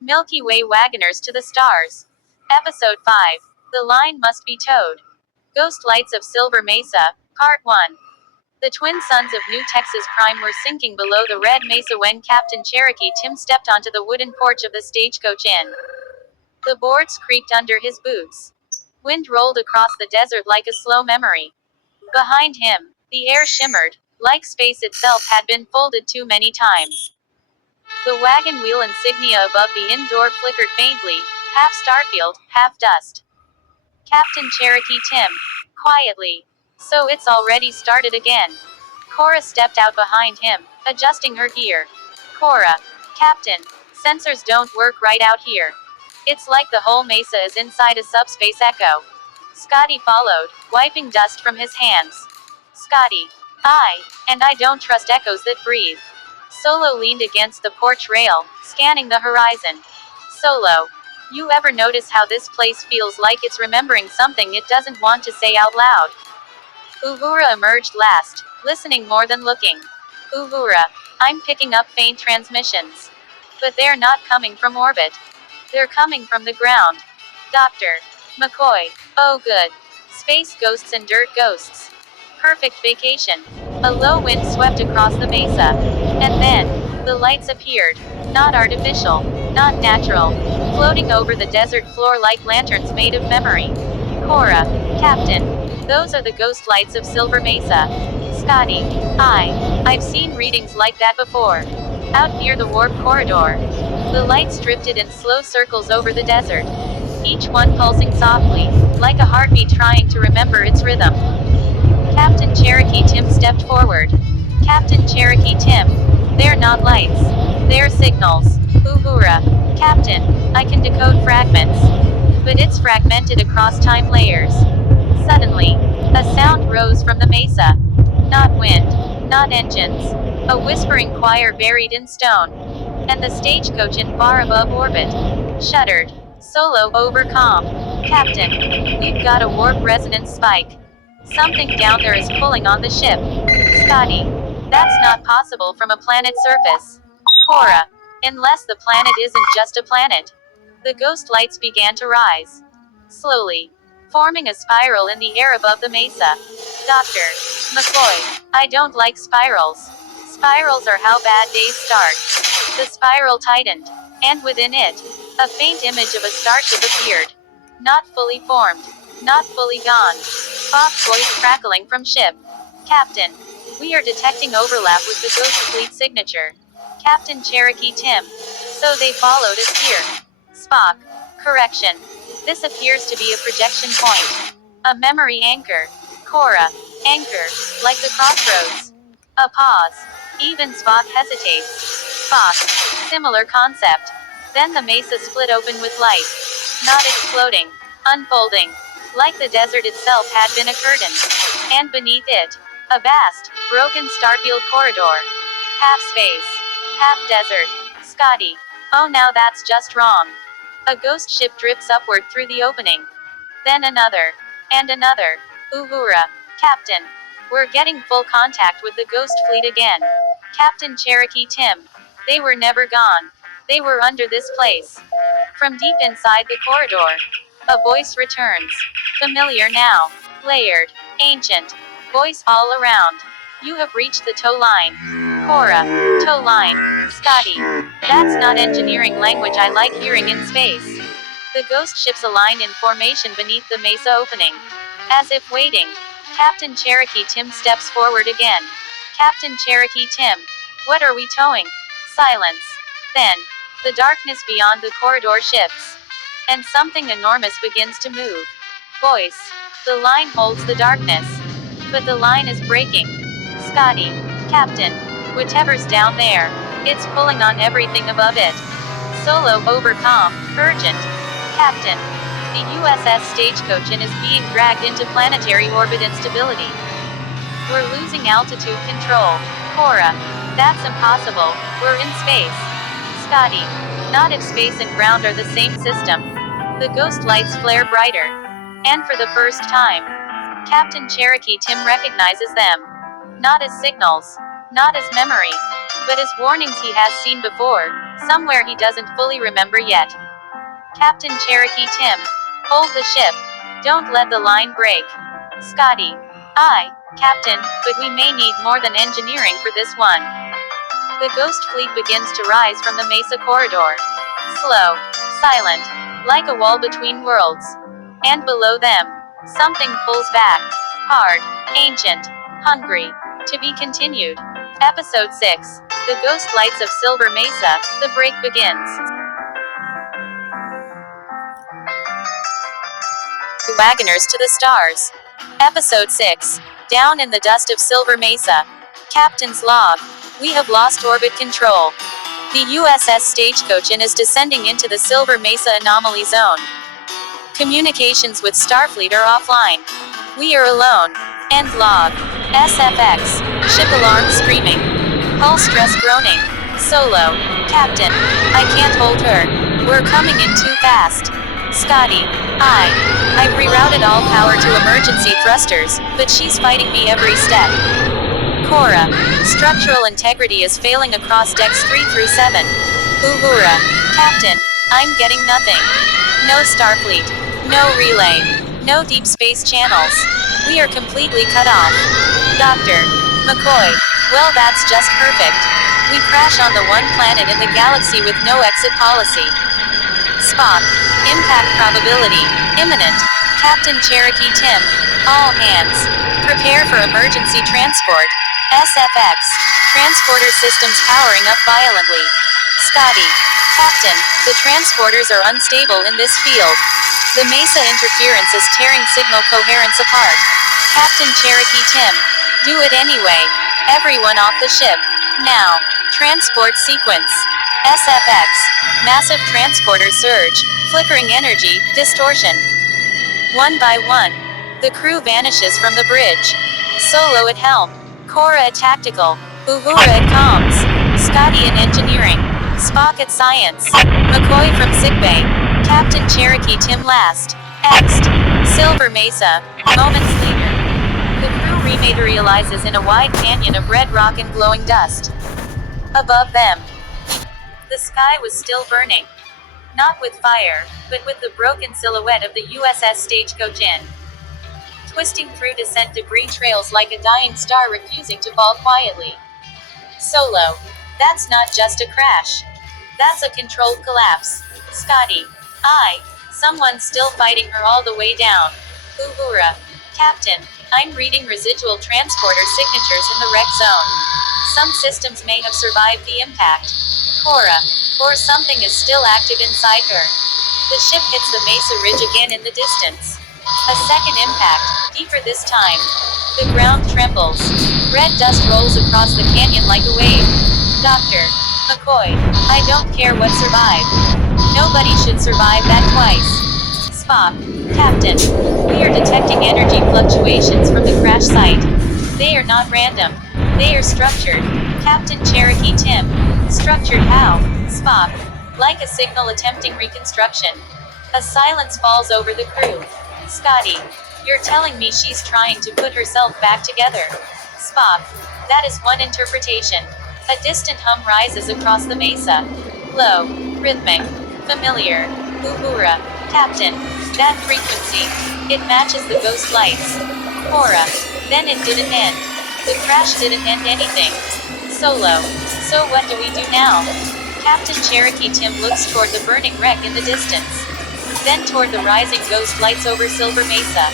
Milky Way Wagoners to the Stars. Episode 5. The Line Must Be Towed. Ghost Lights of Silver Mesa, Part 1. The twin suns of New Texas crime were sinking below the Red Mesa when Captain Cherokee Tim stepped onto the wooden porch of the Stagecoach Inn. The boards creaked under his boots. Wind rolled across the desert like a slow memory. Behind him, the air shimmered, like space itself had been folded too many times. The wagon wheel insignia above the inn door flickered faintly, half starfield, half dust. Captain Cherokee Tim. Quietly. So it's already started again. Cora stepped out behind him, adjusting her gear. Cora. Captain. Sensors don't work right out here. It's like the whole mesa is inside a subspace echo. Scotty followed, wiping dust from his hands. Scotty. And I don't trust echoes that breathe. Solo leaned against the porch rail, scanning the horizon. Solo. You ever notice how this place feels like it's remembering something it doesn't want to say out loud? Uhura emerged last, listening more than looking. Uhura. I'm picking up faint transmissions. But they're not coming from orbit. They're coming from the ground. Dr. McCoy. Oh good. Space ghosts and dirt ghosts. Perfect vacation. A low wind swept across the mesa. And then, the lights appeared. Not artificial. Not natural. Floating over the desert floor like lanterns made of memory. Cora. Captain. Those are the ghost lights of Silver Mesa. Scotty. I've seen readings like that before. Out near the warp corridor. The lights drifted in slow circles over the desert. Each one pulsing softly, like a heartbeat trying to remember its rhythm. Captain Cherokee Tim stepped forward. Captain Cherokee Tim. They're not lights. They're signals. Uhura. Captain, I can decode fragments. But it's fragmented across time layers. Suddenly, a sound rose from the mesa. Not wind. Not engines. A whispering choir buried in stone. And the stagecoach in far above orbit shuddered. Solo over calm. Captain, we've got a warp resonance spike. Something down there is pulling on the ship. Scotty. That's not possible from a planet's surface. Cora. Unless the planet isn't just a planet. The ghost lights began to rise. Slowly. Forming a spiral in the air above the mesa. Dr. McCoy. I don't like spirals. Spirals are how bad days start. The spiral tightened. And within it, a faint image of a starship appeared. Not fully formed. Not fully gone. Spock's voice crackling from ship. Captain. We are detecting overlap with the Ghost Fleet signature. Captain Cherokee Tim. So they followed us here. Spock. Correction. This appears to be a projection point. A memory anchor. Cora. Anchor. Like the crossroads. A pause. Even Spock hesitates. Spock. Similar concept. Then the mesa split open with light. Not exploding. Unfolding. Like the desert itself had been a curtain. And beneath it, a vast, broken starfield corridor. Half space. Half desert. Scotty. Oh now that's just wrong. A ghost ship drifts upward through the opening. Then another. And another. Uhura. Captain. We're getting full contact with the Ghost Fleet again. Captain Cherokee Tim. They were never gone. They were under this place. From deep inside the corridor, a voice returns. Familiar now. Layered. Ancient. Voice all around. You have reached the tow line. Cora. Tow line. Scotty. That's not engineering language I like hearing in space. The ghost ships align in formation beneath the mesa opening. As if waiting. Captain Cherokee Tim steps forward again. Captain Cherokee Tim. What are we towing? Silence. Then, the darkness beyond the corridor shifts. And something enormous begins to move. Voice. The line holds the darkness. But the line is breaking. Scotty. Captain. Whatever's down there. It's pulling on everything above it. Solo over calm. Urgent. Captain. The USS Stagecoach is being dragged into planetary orbit instability. We're losing altitude control. Cora. That's impossible. We're in space. Scotty. Not if space and ground are the same system. The ghost lights flare brighter. And for the first time, Captain Cherokee Tim recognizes them. Not as signals, Not his memory, but his warnings he has seen before, somewhere he doesn't fully remember yet. Captain Cherokee Tim. Hold the ship. Don't let the line break. Scotty. Aye, Captain, but we may need more than engineering for this one. The ghost fleet begins to rise from the mesa corridor. Slow, silent, like a wall between worlds. And below them, something pulls back. Hard, ancient, hungry. To be continued. Episode 6. The Ghost Lights of Silver Mesa. The break begins. Wagoners to the Stars. Episode 6. Down in the dust of Silver Mesa. Captain's log. We have lost orbit control. The USS Stagecoach is descending into the Silver Mesa anomaly zone. Communications with Starfleet are offline. We are alone. End log. SFX. Ship alarm screaming. Hull stress groaning. Solo. Captain. I can't hold her. We're coming in too fast. Scotty. I've rerouted all power to emergency thrusters, but she's fighting me every step. Cora. Structural integrity is failing across decks 3 through 7. Uhura. Captain. I'm getting nothing. No Starfleet. No relay. No deep space channels. We are completely cut off. Dr. McCoy. Well, that's just perfect. We crash on the one planet in the galaxy with no exit policy. Spock. Impact probability. Imminent. Captain Cherokee Tim. All hands. Prepare for emergency transport. SFX. Transporter systems powering up violently. Scotty. Captain, the transporters are unstable in this field. The Mesa interference is tearing signal coherence apart. Captain Cherokee Tim. Do it anyway. Everyone off the ship. Now. Transport sequence. SFX. Massive transporter surge. Flickering energy, distortion. One by one. The crew vanishes from the bridge. Solo at helm. Cora at tactical. Uhura at comms. Scotty in engineering. Spock at science. McCoy from sickbay. Captain Cherokee Tim last. Next. Silver Mesa. Moments later. The crew rematerializes in a wide canyon of red rock and glowing dust. Above them. The sky was still burning. Not with fire, but with the broken silhouette of the USS Stagecoach in. Twisting through descent debris trails like a dying star refusing to fall quietly. Solo. That's not just a crash. That's a controlled collapse. Scotty. Someone's still fighting her all the way down. Uhura. Captain. I'm reading residual transporter signatures in the wreck zone. Some systems may have survived the impact. Cora. Or something is still active inside her. The ship hits the Mesa Ridge again in the distance. A second impact, deeper this time. The ground trembles. Red dust rolls across the canyon like a wave. Dr. McCoy. I don't care what survived. Nobody should survive that twice. Spock. Captain. We are detecting energy fluctuations from the crash site. They are not random. They are structured. Captain Cherokee Tim. Structured how? Spock. Like a signal attempting reconstruction. A silence falls over the crew. Scotty. You're telling me she's trying to put herself back together. Spock. That is one interpretation. A distant hum rises across the mesa. Low. Rhythmic. Familiar. Uhura. Captain. That frequency. It matches the ghost lights. Cora. Then it didn't end. The crash didn't end anything. Solo. So what do we do now? Captain Cherokee Tim looks toward the burning wreck in the distance. Then toward the rising ghost lights over Silver Mesa.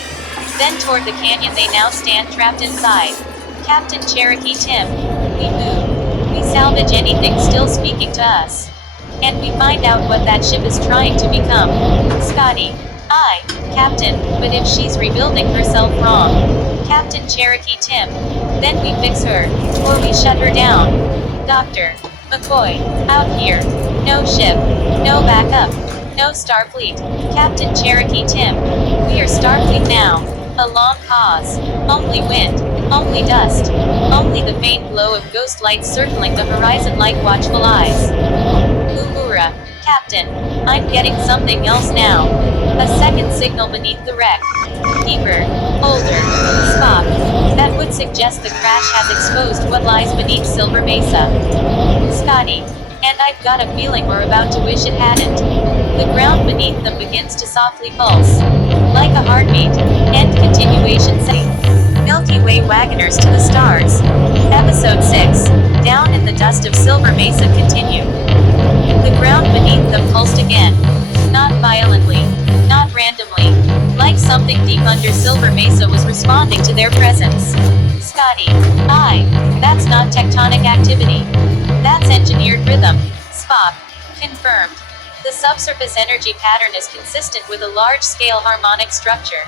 Then toward the canyon they now stand trapped inside. Captain Cherokee Tim. We move. We salvage anything still speaking to us. And we find out what that ship is trying to become. Scotty. Captain, but if she's rebuilding herself wrong. Captain Cherokee Tim. Then we fix her. Or we shut her down. Dr. McCoy. Out here. No ship. No backup. No Starfleet. Captain Cherokee Tim. We are Starfleet now. A long pause. Only wind. Only dust. Only the faint glow of ghost lights circling the horizon like watchful eyes. Uhura. Captain. I'm getting something else now. A second signal beneath the wreck. Deeper. Older. Spock. That That would suggest the crash has exposed what lies beneath Silver Mesa. Scotty. And I've got a feeling we're about to wish it hadn't. The ground beneath them begins to softly pulse. Like a heartbeat. End continuation say. Milky Way Wagoners to the Stars. Episode 6. Down in the Dust of Silver Mesa continued. The ground beneath them pulsed again. Not violently. Not randomly. Like something deep under Silver Mesa was responding to their presence. Scotty. That's not tectonic activity. That's engineered rhythm. Spock. Confirmed. The subsurface energy pattern is consistent with a large-scale harmonic structure.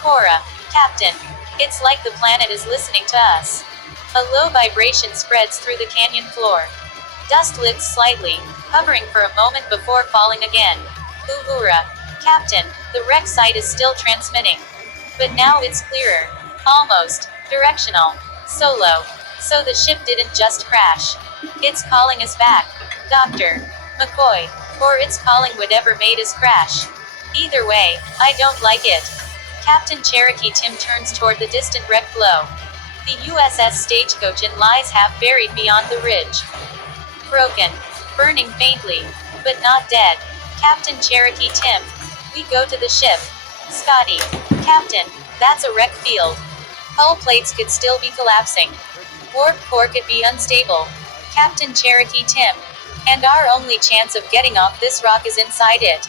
Cora. Captain. It's like the planet is listening to us. A low vibration spreads through the canyon floor. Dust lifts slightly, hovering for a moment before falling again. Uhura. Captain, the wreck site is still transmitting. But now it's clearer. Almost. Directional. Solo. So the ship didn't just crash. It's calling us back. Dr. McCoy. Or it's calling whatever made us crash. Either way, I don't like it. Captain Cherokee Tim turns toward the distant wreck below. The USS Stagecoach and lies half buried beyond the ridge. Broken. Burning faintly. But not dead. Captain Cherokee Tim. We go to the ship. Scotty. Captain, that's a wreck field. Hull plates could still be collapsing. Warp core could be unstable. Captain Cherokee Tim. And our only chance of getting off this rock is inside it.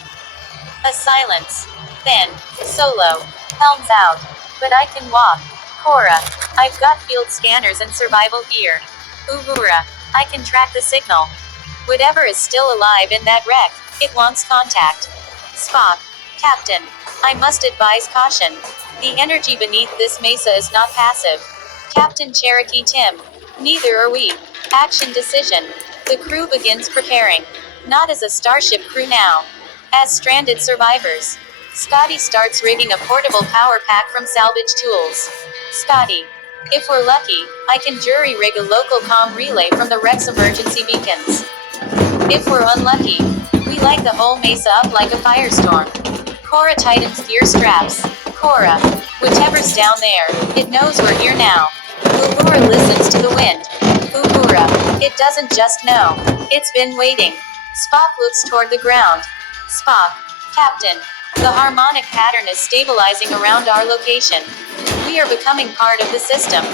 A silence. Then, Solo. Helms out. But I can walk. Cora. I've got field scanners and survival gear. Uhura. I can track the signal. Whatever is still alive in that wreck, it wants contact. Spock. Captain. I must advise caution. The energy beneath this mesa is not passive. Captain Cherokee Tim. Neither are we. Action decision. The crew begins preparing. Not as a starship crew now. As stranded survivors. Scotty starts rigging a portable power pack from salvage tools. Scotty. If we're lucky, I can jury rig a local comm relay from the wreck's emergency beacons. If we're unlucky, we light the whole mesa up like a firestorm. Cora tightens gear straps. Cora. Whichever's down there, it knows we're here now. Uhura listens to the wind. Uhura. It doesn't just know. It's been waiting. Spock looks toward the ground. Spock. Captain. The harmonic pattern is stabilizing around our location. We are becoming part of the system.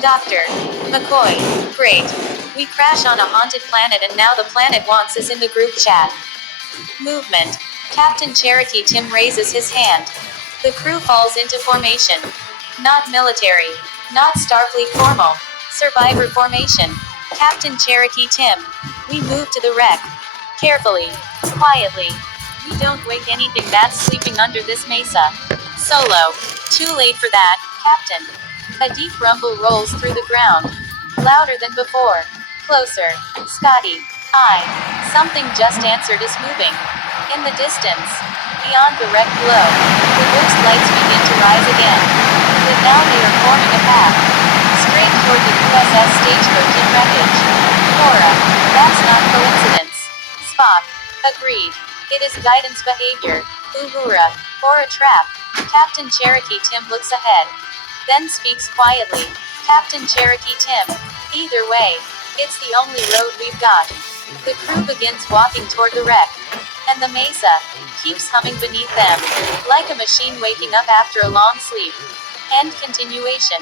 Dr. McCoy. Great. We crash on a haunted planet and now the planet wants us in the group chat. Movement. Captain Cherokee Tim raises his hand. The crew falls into formation. Not military. Not Starfleet formal. Survivor formation. Captain Cherokee Tim. We move to the wreck. Carefully. Quietly. We don't wake anything that's sleeping under this mesa. Solo. Too late for that, Captain. A deep rumble rolls through the ground. Louder than before. Closer. Scotty. Something just answered is moving. In the distance. Beyond the wreck below. The ghost lights begin to rise again. But now they are forming a path. Straight toward the USS Stagecoach in wreckage. Cora. That's not coincidence. Spock. Agreed. It is guidance behavior. Uhura. Or a trap. Captain Cherokee Tim looks ahead. Then speaks quietly. Captain Cherokee Tim. Either way, it's the only road we've got. The crew begins walking toward the wreck. And the mesa keeps humming beneath them. Like a machine waking up after a long sleep. End continuation.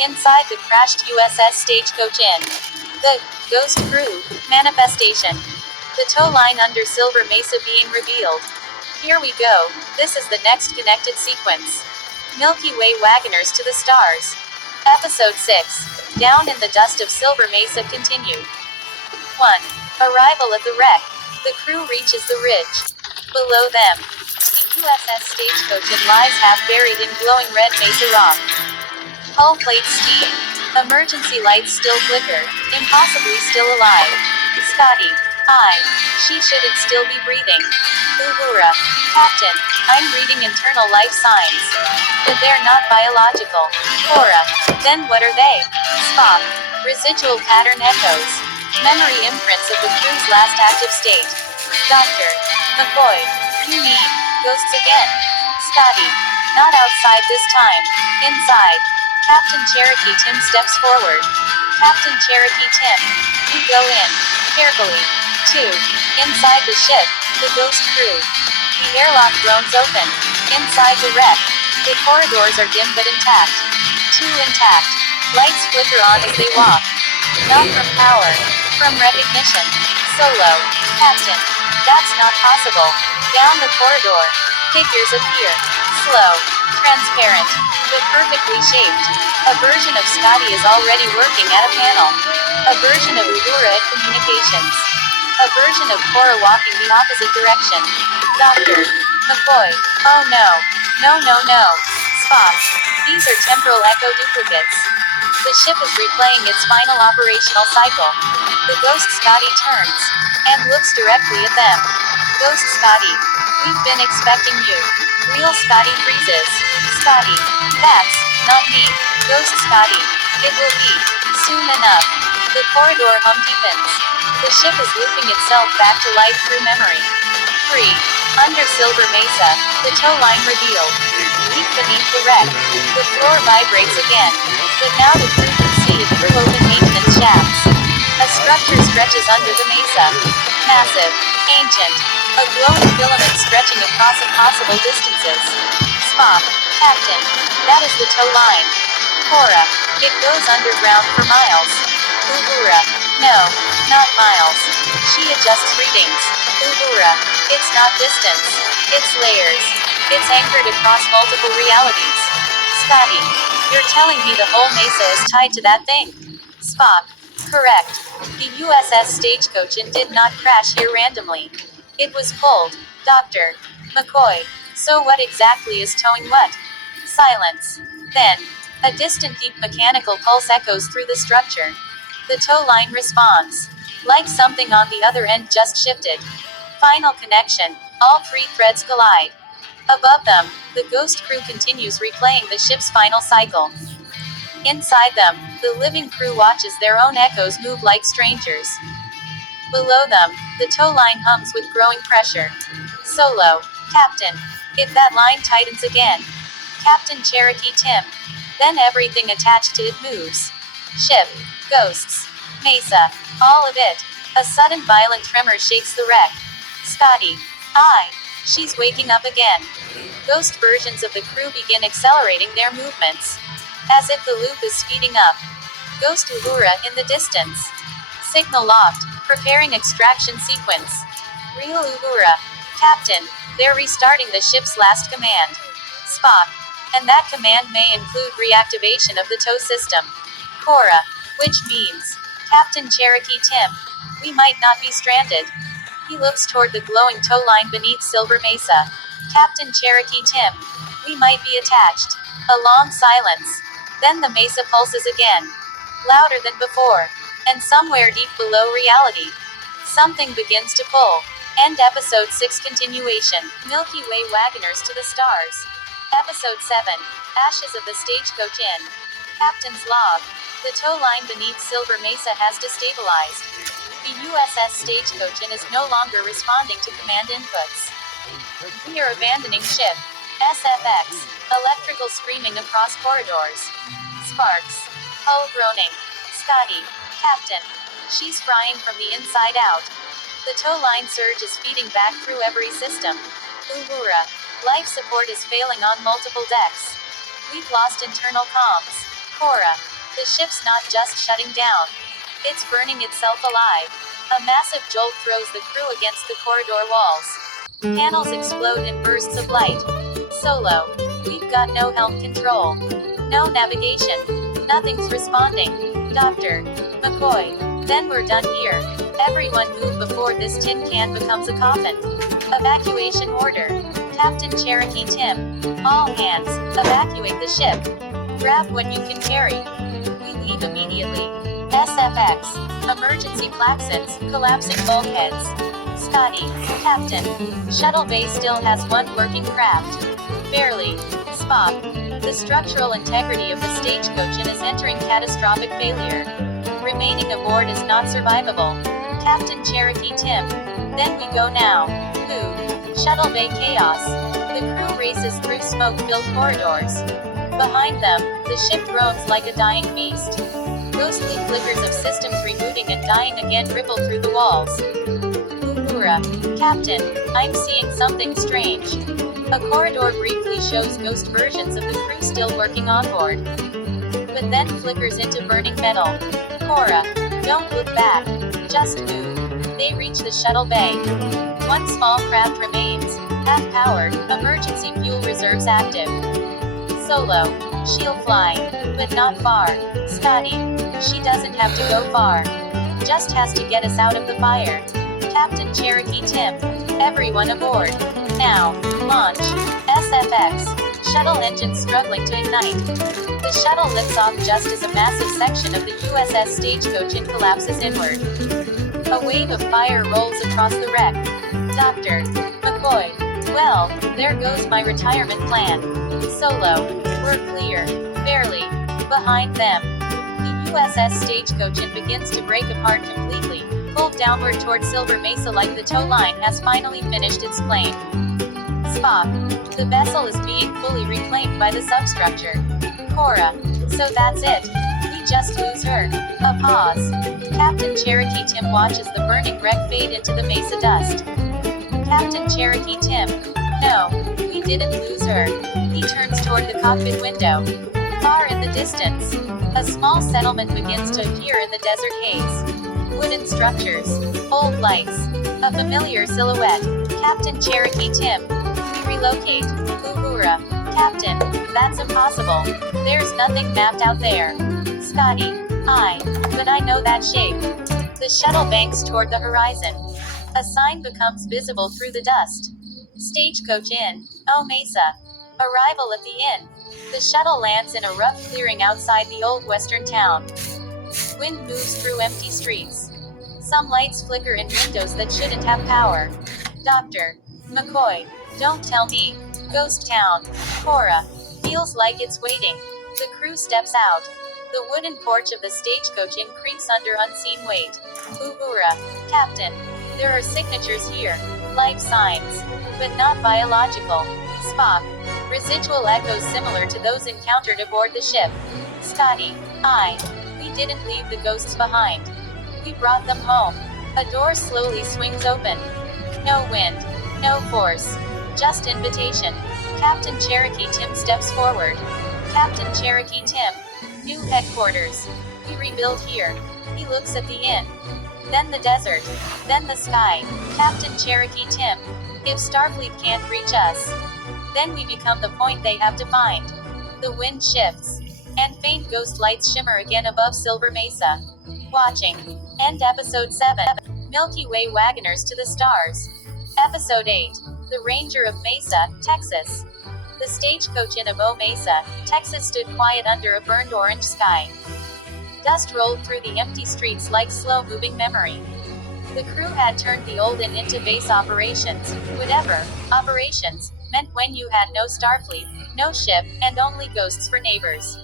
Inside the crashed USS Stagecoach in. The Ghost Crew manifestation. The tow line under Silver Mesa being revealed. Here we go. This is the next connected sequence. Milky Way Wagoners to the Stars. Episode 6. Down in the Dust of Silver Mesa continued. 1. Arrival at the wreck. The crew reaches the ridge. Below them, the USS Stagecoach lies half buried in glowing red mesa rock. Hull plates steam. Emergency lights still flicker. Impossibly still alive. Scotty. She shouldn't still be breathing. Uhura. Captain. I'm reading internal life signs. But they're not biological. Cora. Then what are they? Spock. Residual pattern echoes. Memory imprints of the crew's last active state. Dr. McCoy. You mean ghosts again? Scotty. Not outside this time. Inside. Captain Cherokee Tim steps forward. Captain Cherokee Tim. You go in. Carefully. 2. Inside the ship, the ghost crew. The airlock groans open. Inside the wreck. The corridors are dim but intact. 2 intact. Lights flicker on as they walk. Not from power. From recognition. Solo. Captain. That's not possible. Down the corridor. Figures appear. Slow. Transparent. But perfectly shaped. A version of Scotty is already working at a panel. A version of Uhura at communications. A version of Cora walking the opposite direction. Dr. McCoy. Oh no. No. Spock. These are temporal echo duplicates. The ship is replaying its final operational cycle. The ghost Scotty turns and looks directly at them. Ghost Scotty. We've been expecting you. Real Scotty freezes. Scotty. That's not me. Ghost Scotty. It will be soon enough. The corridor hum deepens. The ship is looping itself back to life through memory. 3. Under Silver Mesa, the tow line revealed. Deep beneath the wreck. The floor vibrates again. But now the crew can see it through open maintenance shafts. A structure stretches under the mesa. Massive. Ancient. A glowing filament stretching across impossible distances. Spock. Captain. That is the tow line. Cora. It goes underground for miles. Uhura. No. Not miles. She adjusts readings. Uhura. It's not distance. It's layers. It's anchored across multiple realities. Scotty. You're telling me the whole mesa is tied to that thing? Spock. Correct. The USS Stagecoach did not crash here randomly. It was pulled. Dr. McCoy. So what exactly is towing what? Silence. Then, a distant deep mechanical pulse echoes through the structure. The tow line responds. Like something on the other end just shifted. Final connection. All 3 threads collide. Above them, the ghost crew continues replaying the ship's final cycle. Inside them, the living crew watches their own echoes move like strangers. Below them, the tow line hums with growing pressure. Solo. Captain. If that line tightens again. Captain Cherokee Tim. Then everything attached to it moves. Ship. Ghosts. Mesa. All of it. A sudden violent tremor shakes the wreck. Scotty. She's waking up again. Ghost versions of the crew begin accelerating their movements. As if the loop is speeding up. Ghost Uhura in the distance. Signal locked. Preparing extraction sequence. Real Uhura. Captain. They're restarting the ship's last command. Spock. And that command may include reactivation of the tow system. Cora. Which means, Captain Cherokee Tim. We might not be stranded. He looks toward the glowing tow line beneath Silver Mesa. Captain Cherokee Tim. We might be attached. A long silence. Then the mesa pulses again. Louder than before. And somewhere deep below reality, something begins to pull. End Episode 6 Continuation. Milky Way Wagoners to the Stars. Episode 7. Ashes of the Stagecoach Inn. Captain's Log. The tow line beneath Silver Mesa has destabilized. The USS Stagecoach Inn is no longer responding to command inputs. We are abandoning ship. SFX. Electrical screaming across corridors. Sparks. Hull groaning. Scotty. Captain. She's frying from the inside out. The tow line surge is feeding back through every system. Uhura. Life support is failing on multiple decks. We've lost internal comms. Cora. The ship's not just shutting down. It's burning itself alive. A massive jolt throws the crew against the corridor walls. Panels explode in bursts of light. Solo. We've got no helm control. No navigation. Nothing's responding. Dr. McCoy. Then we're done here. Everyone move before this tin can becomes a coffin. Evacuation order. Captain Cherokee Tim. All hands, evacuate the ship. Grab what you can carry. We leave immediately. SFX. Emergency plaxins, collapsing bulkheads. Scotty. Captain. Shuttle bay still has one working craft. Barely. Spock. The structural integrity of the stagecoach is entering catastrophic failure. Remaining aboard is not survivable. Captain Cherokee Tim. Then we go now. Who? Shuttle bay chaos. The crew races through smoke-filled corridors. Behind them, the ship groans like a dying beast. Ghostly flickers of systems rebooting and dying again ripple through the walls. Uhura. Captain, I'm seeing something strange. A corridor briefly shows ghost versions of the crew still working on board. But then flickers into burning metal. Cora, don't look back. Just move. They reach the shuttle bay. One small craft remains, half-powered, emergency fuel reserves active. Solo, she'll fly, but not far. Scotty, she doesn't have to go far. Just has to get us out of the fire. Captain Cherokee Tim, everyone aboard. Now, launch. SFX, shuttle engine struggling to ignite. The shuttle lifts off just as a massive section of the USS Stagecoach collapses inward. A wave of fire rolls across the wreck. Dr. McCoy. Well, there goes my retirement plan. Solo. We're clear. Barely. Behind them. The USS Stagecoach begins to break apart completely, pulled downward toward Silver Mesa like the tow line has finally finished its claim. Spock. The vessel is being fully reclaimed by the substructure. Cora. So that's it. We just lose her. A pause. Captain Cherokee Tim watches the burning wreck fade into the Mesa dust. Captain Cherokee Tim. No, we didn't lose her. He turns toward the cockpit window. Far in the distance, a small settlement begins to appear in the desert haze. Wooden structures, old lights, a familiar silhouette. Captain Cherokee Tim. We relocate. Uhura. Captain, that's impossible. There's nothing mapped out there. Scotty. But I know that shape. The shuttle banks toward the horizon. A sign becomes visible through the dust. Stagecoach Inn, Oh Mesa. Arrival at the inn. The shuttle lands in a rough clearing outside the old western town. Wind moves through empty streets. Some lights flicker in windows that shouldn't have power. Dr. McCoy. Don't tell me. Ghost town. Cora. Feels like it's waiting. The crew steps out. The wooden porch of the Stagecoach Inn creaks under unseen weight. Uhura. Captain. There are signatures here. Life signs. But not biological. Spock. Residual echoes similar to those encountered aboard the ship. Scotty. We didn't leave the ghosts behind. We brought them home. A door slowly swings open. No wind. No force. Just invitation. Captain Cherokee Tim steps forward. Captain Cherokee Tim. New headquarters. We rebuild here. He looks at the inn. Then the desert. Then the sky. Captain Cherokee Tim. If Starfleet can't reach us, then we become the point they have to find. The wind shifts. And faint ghost lights shimmer again above Silver Mesa. Watching. End Episode 7. Milky Way Wagoners to the Stars. Episode 8. The Ranger of Mesa, Texas. The Stagecoach Inn of O Mesa, Texas stood quiet under a burned orange sky. Dust rolled through the empty streets like slow-moving memory. The crew had turned the old inn into base operations, whatever operations meant when you had no Starfleet, no ship, and only ghosts for neighbors.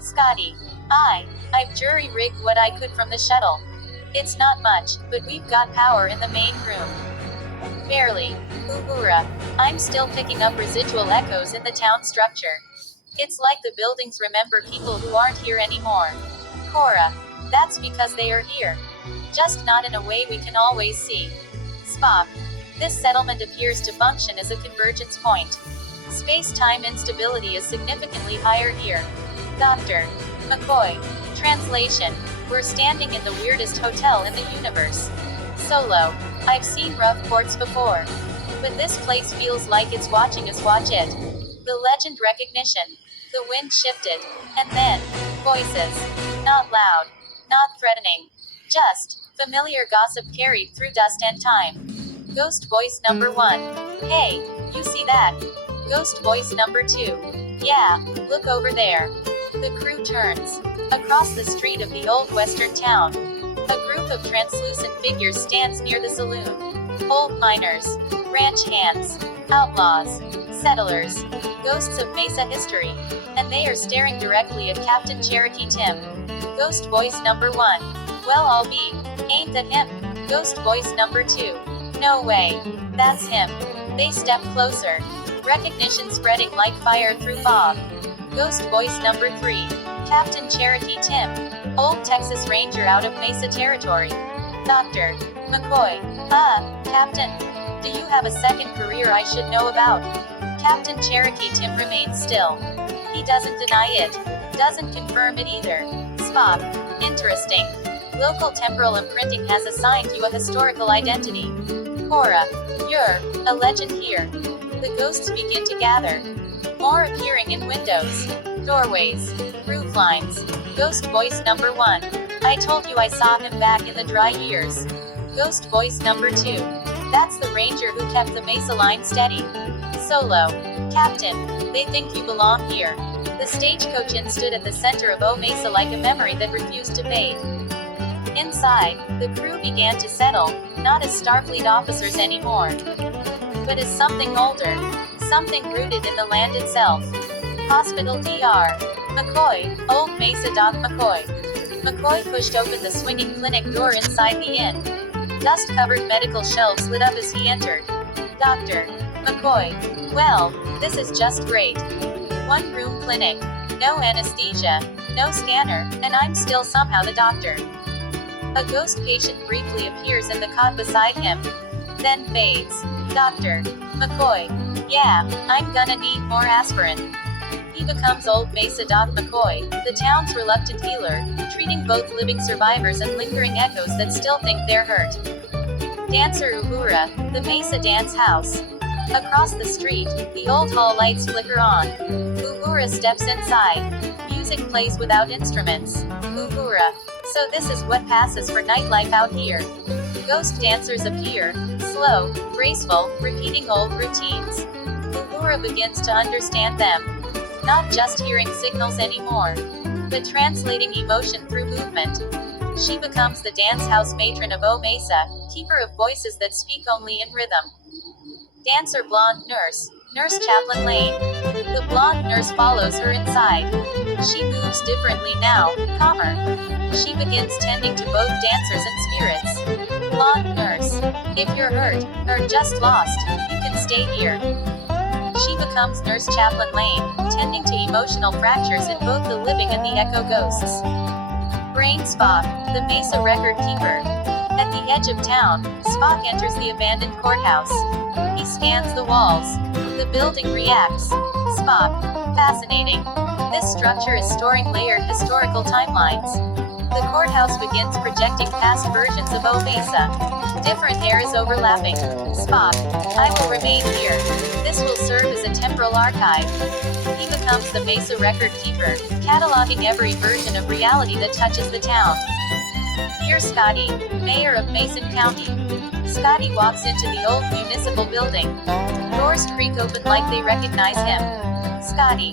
Scotty. I've jury-rigged what I could from the shuttle. It's not much, but we've got power in the main room. Barely. Uhura. I'm still picking up residual echoes in the town structure. It's like the buildings remember people who aren't here anymore. Cora. That's because they are here. Just not in a way we can always see. Spock. This settlement appears to function as a convergence point. Space-time instability is significantly higher here. Dr. McCoy. Translation. We're standing in the weirdest hotel in the universe. Solo. I've seen rough ports before. But this place feels like it's watching us watch it. The legend recognition. The wind shifted. And then, voices. Not loud. Not threatening. Just, familiar gossip carried through dust and time. Ghost voice number 1. Hey, you see that? Ghost voice number 2. Yeah, look over there. The crew turns. Across the street of the old western town. A group of translucent figures stands near the saloon. Old miners. Ranch hands. Outlaws. Settlers. Ghosts of Mesa history. And they are staring directly at Captain Cherokee Tim. Ghost voice number 1. Well, I'll be. Ain't that him? Ghost voice number 2. No way. That's him. They step closer. Recognition spreading like fire through fog. Ghost voice number 3. Captain Cherokee Tim. Old Texas Ranger out of Mesa Territory. Dr. McCoy. Captain. Do you have a second career I should know about? Captain Cherokee Tim remains still. He doesn't deny it. Doesn't confirm it either. Spock. Interesting. Local temporal imprinting has assigned you a historical identity. Cora. You're a legend here. The ghosts begin to gather. More appearing in windows, doorways, roof lines. Ghost voice number 1. I told you I saw him back in the dry years. Ghost voice number 2. That's the ranger who kept the Mesa line steady. Solo. Captain, they think you belong here. The stagecoach inn stood at the center of O Mesa like a memory that refused to fade. Inside, the crew began to settle, not as Starfleet officers anymore, but as something older, something rooted in the land itself. Hospital Dr. McCoy, Old Mesa Doc McCoy. McCoy pushed open the swinging clinic door inside the inn. Dust-covered medical shelves lit up as he entered. Dr. McCoy. Well, this is just great. One-room clinic. No anesthesia. No scanner, and I'm still somehow the doctor. A ghost patient briefly appears in the cot beside him, then fades. Dr. McCoy. Yeah, I'm gonna need more aspirin. He becomes Old Mesa Doc McCoy, the town's reluctant healer, treating both living survivors and lingering echoes that still think they're hurt. Dancer Uhura, the Mesa Dance House. Across the street, the old hall lights flicker on. Uhura steps inside. Music plays without instruments. Uhura. So this is what passes for nightlife out here. Ghost dancers appear, slow, graceful, repeating old routines. Uhura begins to understand them. Not just hearing signals anymore, but translating emotion through movement. She becomes the dance house matron of O Mesa, keeper of voices that speak only in rhythm. Dancer blonde nurse, Nurse Chaplain Lane. The blonde nurse follows her inside. She moves differently now, calmer. She begins tending to both dancers and spirits. Blonde nurse. If you're hurt, or just lost, you can stay here. She becomes Nurse Chaplain Lane, tending to emotional fractures in both the living and the echo ghosts. Brain Spock, the Mesa record keeper. At the edge of town, Spock enters the abandoned courthouse. He scans the walls. The building reacts. Spock. Fascinating. This structure is storing layered historical timelines. The courthouse begins projecting past versions of O Mesa. Different eras overlapping. Spock. I will remain here. This will serve as a temporal archive. He becomes the Mesa record keeper, cataloging every version of reality that touches the town. Here's Scotty, mayor of Mason County. Scotty walks into the old municipal building. Doors creak open like they recognize him. Scotty.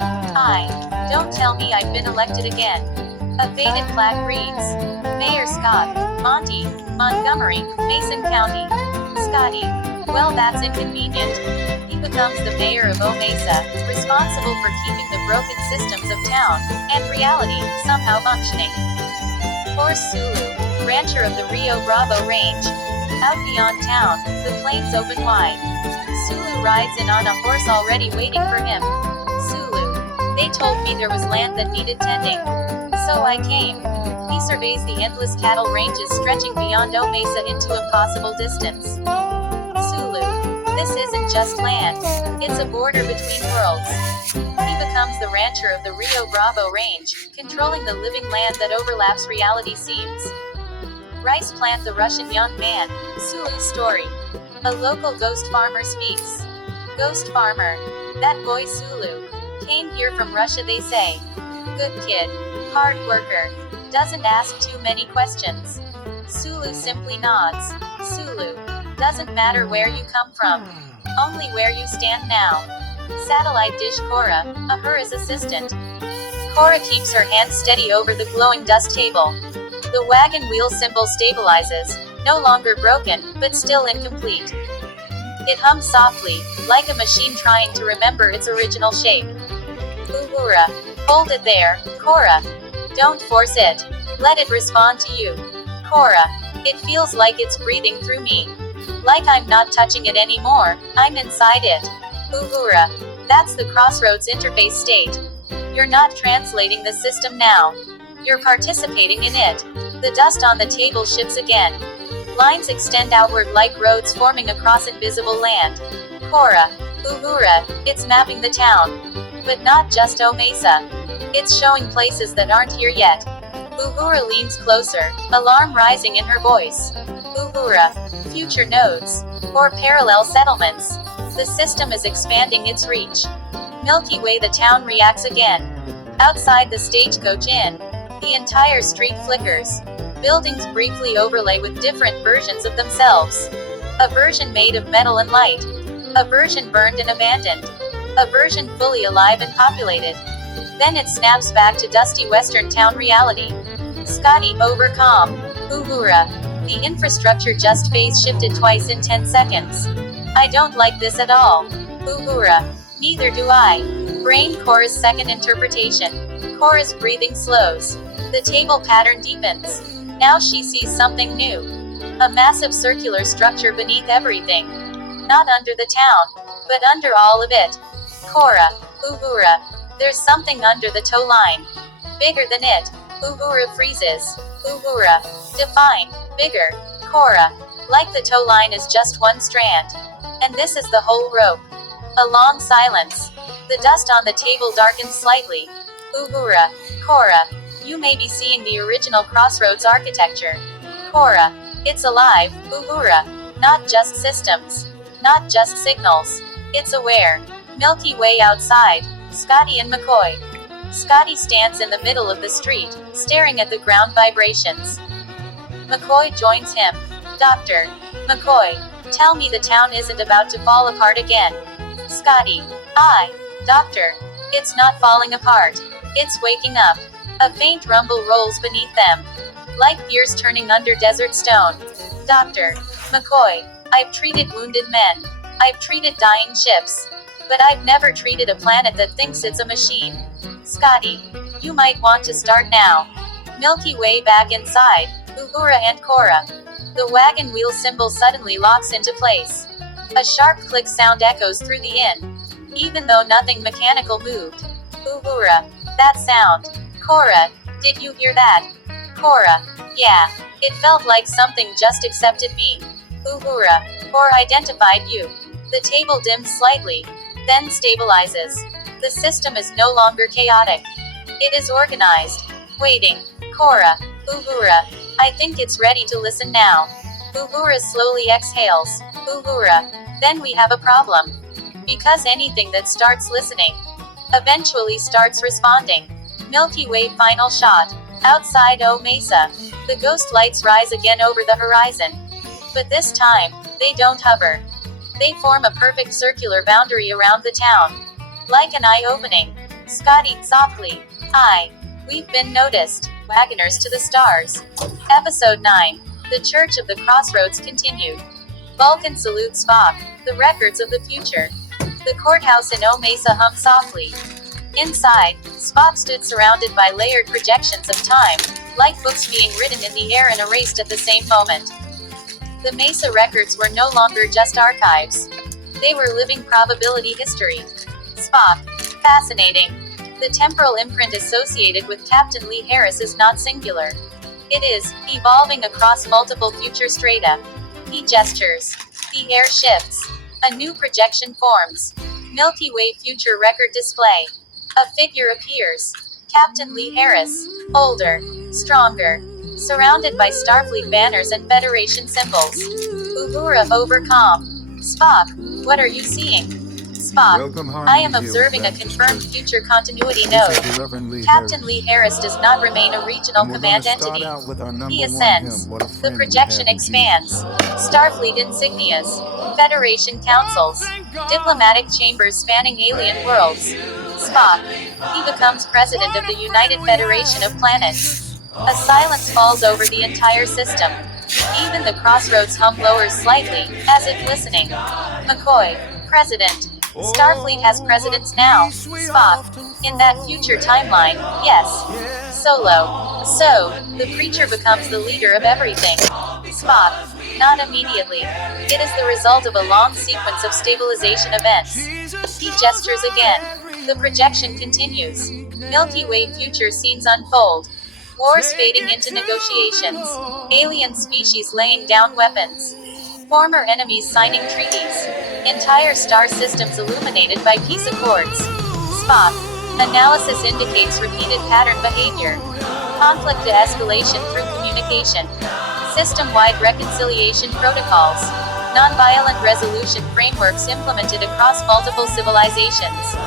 Don't tell me I've been elected again. A faded plaque reads, Mayor Scott, Monty, Montgomery, Mason County. Scotty. Well, that's inconvenient. He becomes the mayor of O Mesa, responsible for keeping the broken systems of town and reality somehow functioning. Horse Sulu, rancher of the Rio Bravo Range. Out beyond town, the plains open wide. Sulu rides in on a horse already waiting for him. Sulu. They told me there was land that needed tending. So I came. He surveys the endless cattle ranges stretching beyond O Mesa into impossible distance. Sulu. This isn't just land. It's a border between worlds. He becomes the rancher of the Rio Bravo Range, controlling the living land that overlaps reality seams. Rice plant the Russian young man, Sulu's story. A local ghost farmer speaks. Ghost farmer. That boy Sulu. Came here from Russia they say. Good kid. Hard worker. Doesn't ask too many questions. Sulu simply nods. Sulu. Doesn't matter where you come from. Only where you stand now. Satellite dish Cora, Uhura's assistant. Cora keeps her hands steady over the glowing dust table. The wagon wheel symbol stabilizes, no longer broken, but still incomplete. It hums softly, like a machine trying to remember its original shape. Uhura. Hold it there, Cora. Don't force it. Let it respond to you. Cora. It feels like it's breathing through me. Like I'm not touching it anymore, I'm inside it. Uhura. That's the Crossroads interface state. You're not translating the system now. You're participating in it. The dust on the table shifts again. Lines extend outward like roads forming across invisible land. Cora. Uhura. It's mapping the town. But not just Mesa. It's showing places that aren't here yet. Uhura leans closer, alarm rising in her voice. Uhura. Future nodes. Or parallel settlements. The system is expanding its reach. Milky Way, the town reacts again. Outside the Stagecoach Inn. The entire street flickers. Buildings briefly overlay with different versions of themselves. A version made of metal and light. A version burned and abandoned. A version fully alive and populated. Then it snaps back to dusty western town reality. Scotty, overcome. Uhura. The infrastructure just phase shifted twice in 10 seconds. I don't like this at all. Uhura. Neither do I. Brain Cora's second interpretation. Cora's breathing slows. The table pattern deepens. Now she sees something new. A massive circular structure beneath everything. Not under the town, but under all of it. Cora. Uhura. There's something under the tow line. Bigger than it. Uhura freezes. Uhura. Define. Bigger. Cora. Like the tow line is just one strand. And this is the whole rope. A long silence. The dust on the table darkens slightly. Uhura. Cora. You may be seeing the original Crossroads architecture. Cora. It's alive, Uhura. Not just systems. Not just signals. It's aware. Milky Way outside. Scotty and McCoy. Scotty stands in the middle of the street, staring at the ground vibrations. McCoy joins him. Doctor. McCoy. Tell me the town isn't about to fall apart again. Scotty. Doctor. It's not falling apart. It's waking up. A faint rumble rolls beneath them. Like gears turning under desert stone. Doctor. McCoy. I've treated wounded men. I've treated dying ships. But I've never treated a planet that thinks it's a machine. Scotty. You might want to start now. Milky Way back inside. Uhura and Cora. The wagon wheel symbol suddenly locks into place. A sharp click sound echoes through the inn. Even though nothing mechanical moved. Uhura. That sound. Cora. Did you hear that? Cora. Yeah. It felt like something just accepted me. Uhura. Or identified you. The table dims slightly. Then stabilizes. The system is no longer chaotic. It is organized. Waiting. Cora. Uhura. I think it's ready to listen now. Uhura slowly exhales. Uhura. Then we have a problem. Because anything that starts listening eventually starts responding. Milky Way final shot. Outside Mesa. The ghost lights rise again over the horizon. But this time, they don't hover. They form a perfect circular boundary around the town. Like an eye opening. Scotty, softly. We've been noticed. Wagoners to the stars. Episode 9. The Church of the Crossroads continued. Vulcan salutes Spock. The records of the future. The courthouse in Mesa hum softly. Inside, Spock stood surrounded by layered projections of time, like books being written in the air and erased at the same moment. The Mesa records were no longer just archives. They were living probability history. Spock. Fascinating. The temporal imprint associated with Captain Lee Harris is not singular. It is, evolving across multiple future strata. He gestures. The air shifts. A new projection forms. Milky Way future record display. A figure appears. Captain Lee Harris. Older. Stronger. Surrounded by Starfleet banners and Federation symbols. Uhura overcome. Spock. What are you seeing? Spock. I am observing a confirmed future continuity node. Captain Lee Harris does not remain a regional command entity. He ascends. The projection expands. Starfleet insignias. Federation councils. Diplomatic chambers spanning alien worlds. Spock. He becomes president of the United Federation of Planets. A silence falls over the entire system. Even the Crossroads hum lowers slightly, as if listening. McCoy. President. Starfleet has presidents now. Spock. In that future timeline, yes. Solo. So, the preacher becomes the leader of everything. Spock. Not immediately. It is the result of a long sequence of stabilization events. He gestures again. The projection continues. Milky Way future scenes unfold. Wars fading into negotiations. Alien species laying down weapons. Former enemies signing treaties. Entire star systems illuminated by peace accords. Spock. Analysis indicates repeated pattern behavior. Conflict de-escalation through communication. System-wide reconciliation protocols. Nonviolent resolution frameworks implemented across multiple civilizations.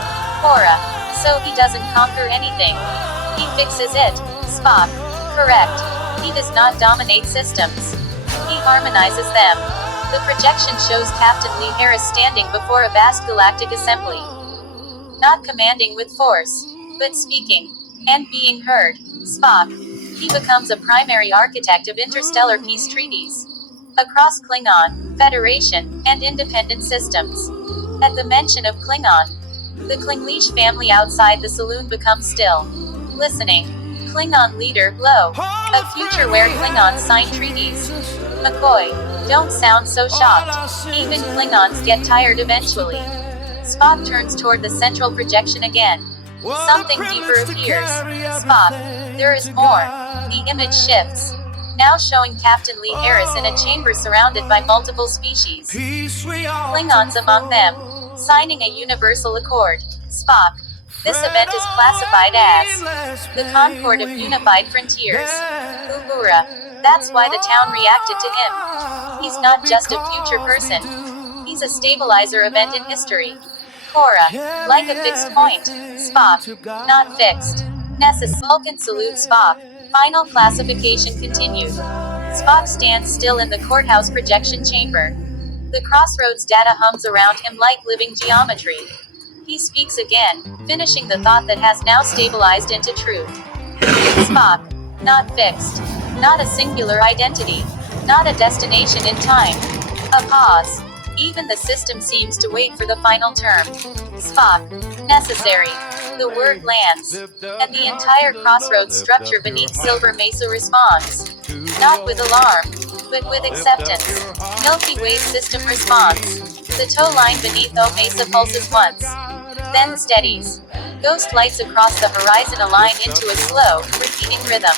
Cora. So he doesn't conquer anything. He fixes it. Spock. Correct. He does not dominate systems. He harmonizes them. The projection shows Captain Lee Harris standing before a vast galactic assembly. Not commanding with force, but speaking. And being heard. Spock. He becomes a primary architect of interstellar peace treaties. Across Klingon, Federation, and independent systems. At the mention of Klingon, the Klinglish family outside the saloon becomes still. Listening. Klingon leader, Lo. A future where Klingons sign treaties. McCoy. Don't sound so shocked. Even Klingons get tired eventually. Spock turns toward the central projection again. Something deeper appears. Spock. There is more. The image shifts. Now showing Captain Lee Harris in a chamber surrounded by multiple species. Klingons among them. Signing a universal accord. Spock. This event is classified as the Concord of Unified Frontiers. Uhura. That's why the town reacted to him. He's not just a future person. He's a stabilizer event in history. Cora. Like a fixed point. Spock. Not fixed. Nessus. Vulcan salutes Spock. Final classification continued. Spock stands still in the courthouse projection chamber. The crossroads data hums around him like living geometry. He speaks again, finishing the thought that has now stabilized into truth. Spock. Not fixed. Not a singular identity. Not a destination in time. A pause. Even the system seems to wait for the final term. Spock. Necessary. The word lands. And the entire crossroads structure beneath Silver Mesa responds. Not with alarm, but with acceptance. Milky Way system responds. The tow line beneath O Mesa pulses once. Then steadies. Ghost lights across the horizon align into a slow, repeating rhythm.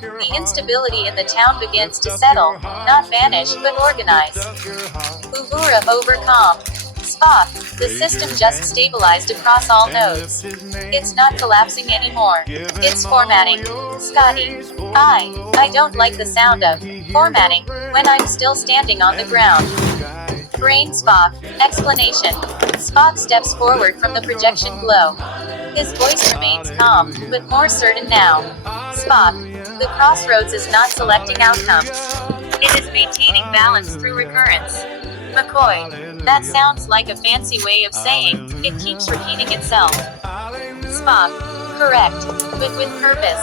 The instability in the town begins to settle, not vanish but organize. Uhura overcome. Spock. The system just stabilized across all nodes. It's not collapsing anymore. It's formatting. Scotty. I don't like the sound of formatting when I'm still standing on the ground. Brain Spock. Explanation. Spock steps forward from the projection glow. His voice remains calm, but more certain now. Spock. The crossroads is not selecting outcomes. It is maintaining balance through recurrence. McCoy. That sounds like a fancy way of saying, it keeps repeating itself. Spock. Correct, but with purpose.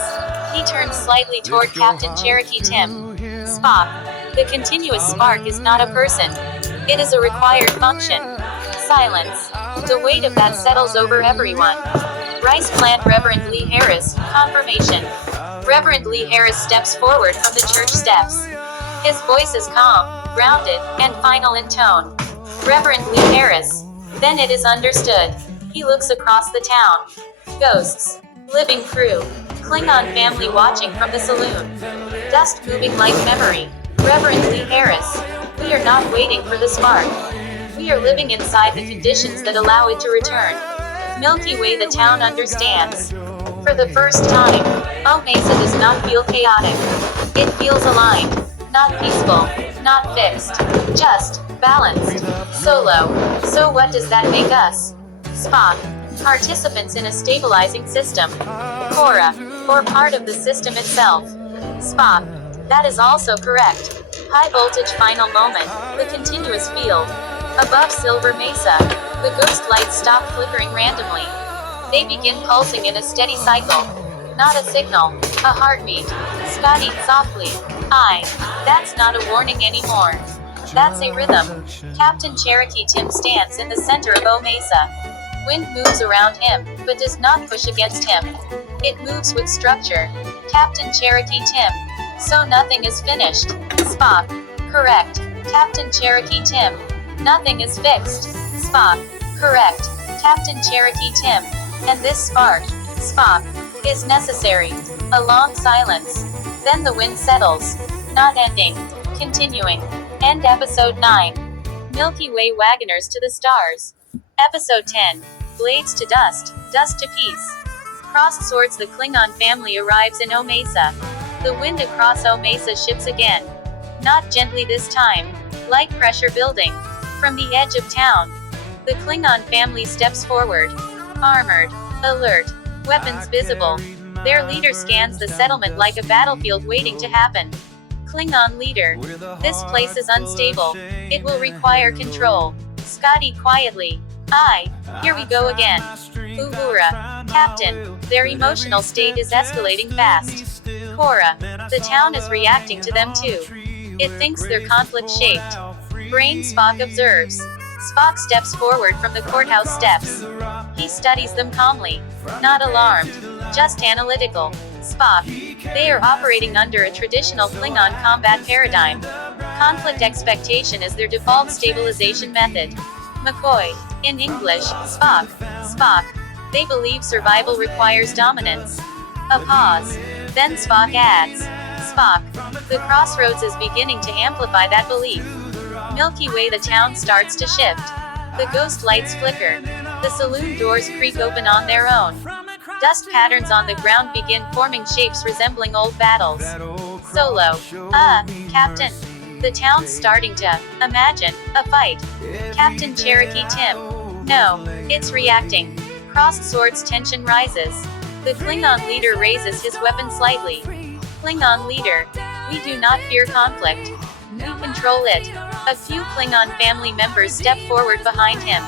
He turns slightly toward Captain Cherokee Tim. Spock. The continuous spark is not a person. It is a required function. Silence. The weight of that settles over everyone. Rice Plant Reverend Lee Harris, confirmation. Reverend Lee Harris steps forward from the church steps. His voice is calm, grounded, and final in tone. Reverend Lee Harris. Then it is understood. He looks across the town. Ghosts. Living crew. Klingon family watching from the saloon. Dust moving like memory. Reverend Lee Harris. We are not waiting for the spark. We are living inside the conditions that allow it to return. Milky Way, the town understands. For the first time, O Mesa does not feel chaotic. It feels aligned. Not peaceful. Not fixed. Just balanced. Solo. So what does that make us? Spock. Participants in a stabilizing system. Cora. Or part of the system itself. Spock. That is also correct. High voltage final moment. The continuous field. Above Silver Mesa, the ghost lights stop flickering randomly. They begin pulsing in a steady cycle. Not a signal, a heartbeat. Scotty, softly. That's not a warning anymore. That's a rhythm. Captain Cherokee Tim stands in the center of O Mesa. Wind moves around him, but does not push against him. It moves with structure. Captain Cherokee Tim. So nothing is finished. Spock. Correct. Captain Cherokee Tim. Nothing is fixed. Spock. Correct. Captain Cherokee Tim. And this spark. Spock. Is necessary. A long silence. Then the wind settles. Not ending. Continuing. End episode 9. Milky Way Wagoners to the stars. Episode 10. Blades to dust, dust to peace. Crossed swords. The Klingon family arrives in O Mesa. The wind across O Mesa shifts again. Not gently this time. Light pressure building. From the edge of town, the Klingon family steps forward. Armored. Alert. Weapons visible. Their leader scans the settlement like a battlefield waiting to happen. Klingon leader. This place is unstable. It will require control. Scotty quietly. Aye. Here we go again. Uhura. Captain. Their emotional state is escalating fast. Cora. The town is reacting to them too. It thinks they're conflict-shaped. Brain. Spock observes. Spock steps forward from the courthouse steps. He studies them calmly. Not alarmed. Just analytical. Spock. They are operating under a traditional Klingon combat paradigm. Conflict expectation is their default stabilization method. McCoy. In English, Spock. Spock. They believe survival requires dominance. A pause. Then Spock adds. Spock. The crossroads is beginning to amplify that belief. Milky Way. The town starts to shift. The ghost lights flicker. The saloon doors creak open on their own. Dust patterns on the ground begin forming shapes resembling old battles. Solo. Captain. The town's starting to imagine a fight. Captain Cherokee Tim. No, it's reacting. Crossed swords. Tension rises. The Klingon leader raises his weapon slightly. Klingon leader. We do not fear conflict. We control it. A few Klingon family members step forward behind him.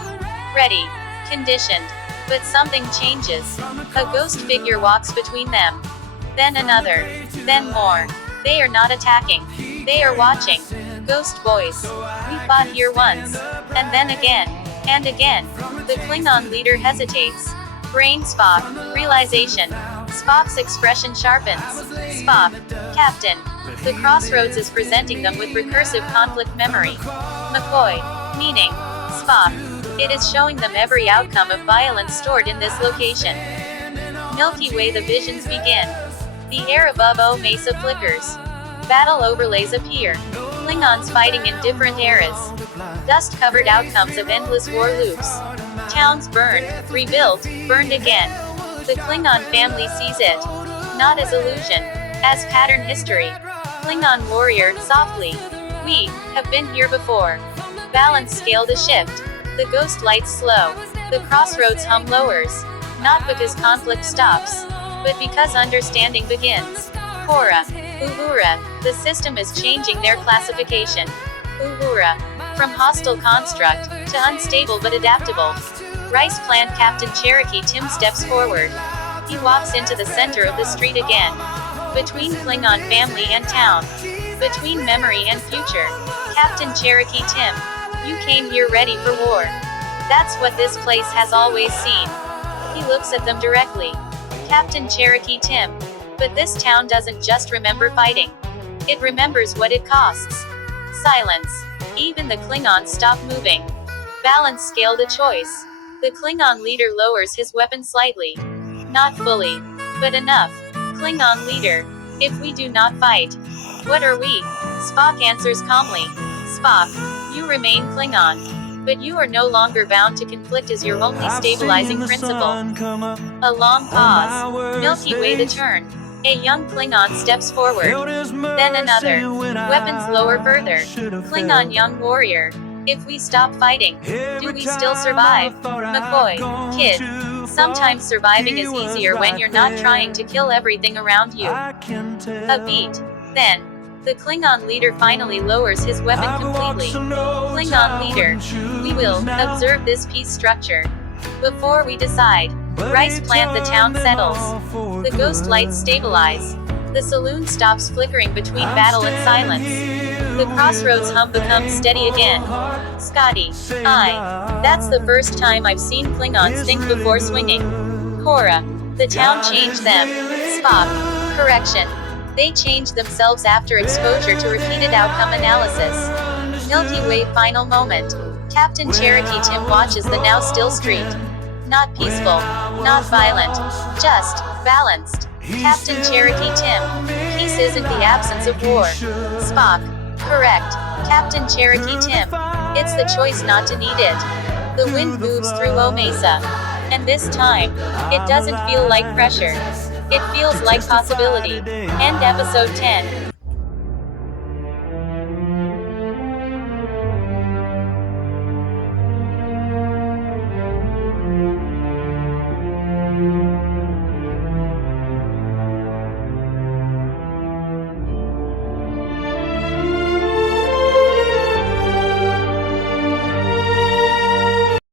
Ready. Conditioned. But something changes. A ghost figure walks between them. Then another. Then more. They are not attacking. They are watching. Ghost voice. We fought here once. And then again. And again. The Klingon leader hesitates. Brain. Spock. Realization. Spock's expression sharpens. Spock. Captain. The crossroads is presenting them with recursive conflict memory. McCoy. Meaning. Spock. It is showing them every outcome of violence stored in this location. Milky Way. The visions begin. The air above O Mesa flickers. Battle overlays appear. Klingons fighting in different eras. Dust-covered outcomes of endless war loops. Towns burned, rebuilt, burned again. The Klingon family sees it. Not as illusion. As pattern history. Klingon warrior, softly. We have been here before. Balance scale to shift. The ghost lights slow. The crossroads hum lowers. Not because conflict stops, but because understanding begins. Cora. Uhura. The system is changing their classification. Uhura. From hostile construct, to unstable but adaptable. Rice Plant. Captain Cherokee Tim steps forward. He walks into the center of the street again. Between Klingon family and town. Between memory and future. Captain Cherokee Tim. You came here ready for war. That's what this place has always seen. He looks at them directly. Captain Cherokee Tim. But this town doesn't just remember fighting. It remembers what it costs. Silence. Even the Klingons stop moving. Balance scale to choice. The Klingon leader lowers his weapon slightly. Not fully. But enough. Klingon leader. If we do not fight, what are we? Spock answers calmly. Spock. You remain Klingon. But you are no longer bound to conflict as your only stabilizing principle. A long pause. Milky Way. The turn. A young Klingon steps forward. Then another. Weapons lower further. Klingon young warrior. If we stop fighting, do we still survive? McCoy. Kid. Sometimes surviving is easier when you're not trying to kill everything around you. A beat. Then. The Klingon leader finally lowers his weapon completely. Klingon leader. We will observe this piece structure. Before we decide. Rice Plant. The town settles. The ghost lights stabilize. The saloon stops flickering between battle and silence. The crossroads hum becomes steady again. Scotty. Aye. That's the first time I've seen Klingons think before swinging. Cora. The town changed them. Spock. Correction. They changed themselves after exposure to repeated outcome analysis. Milky Way. Final moment. Captain Cherokee Tim watches the now still street. Not peaceful. Not violent. Just balanced. Captain Cherokee Tim. Peace isn't the absence of war. Spock. Correct. Captain Cherokee Tim. It's the choice not to need it. The wind moves through O Mesa. And this time, it doesn't feel like pressure. It feels like possibility. End episode 10.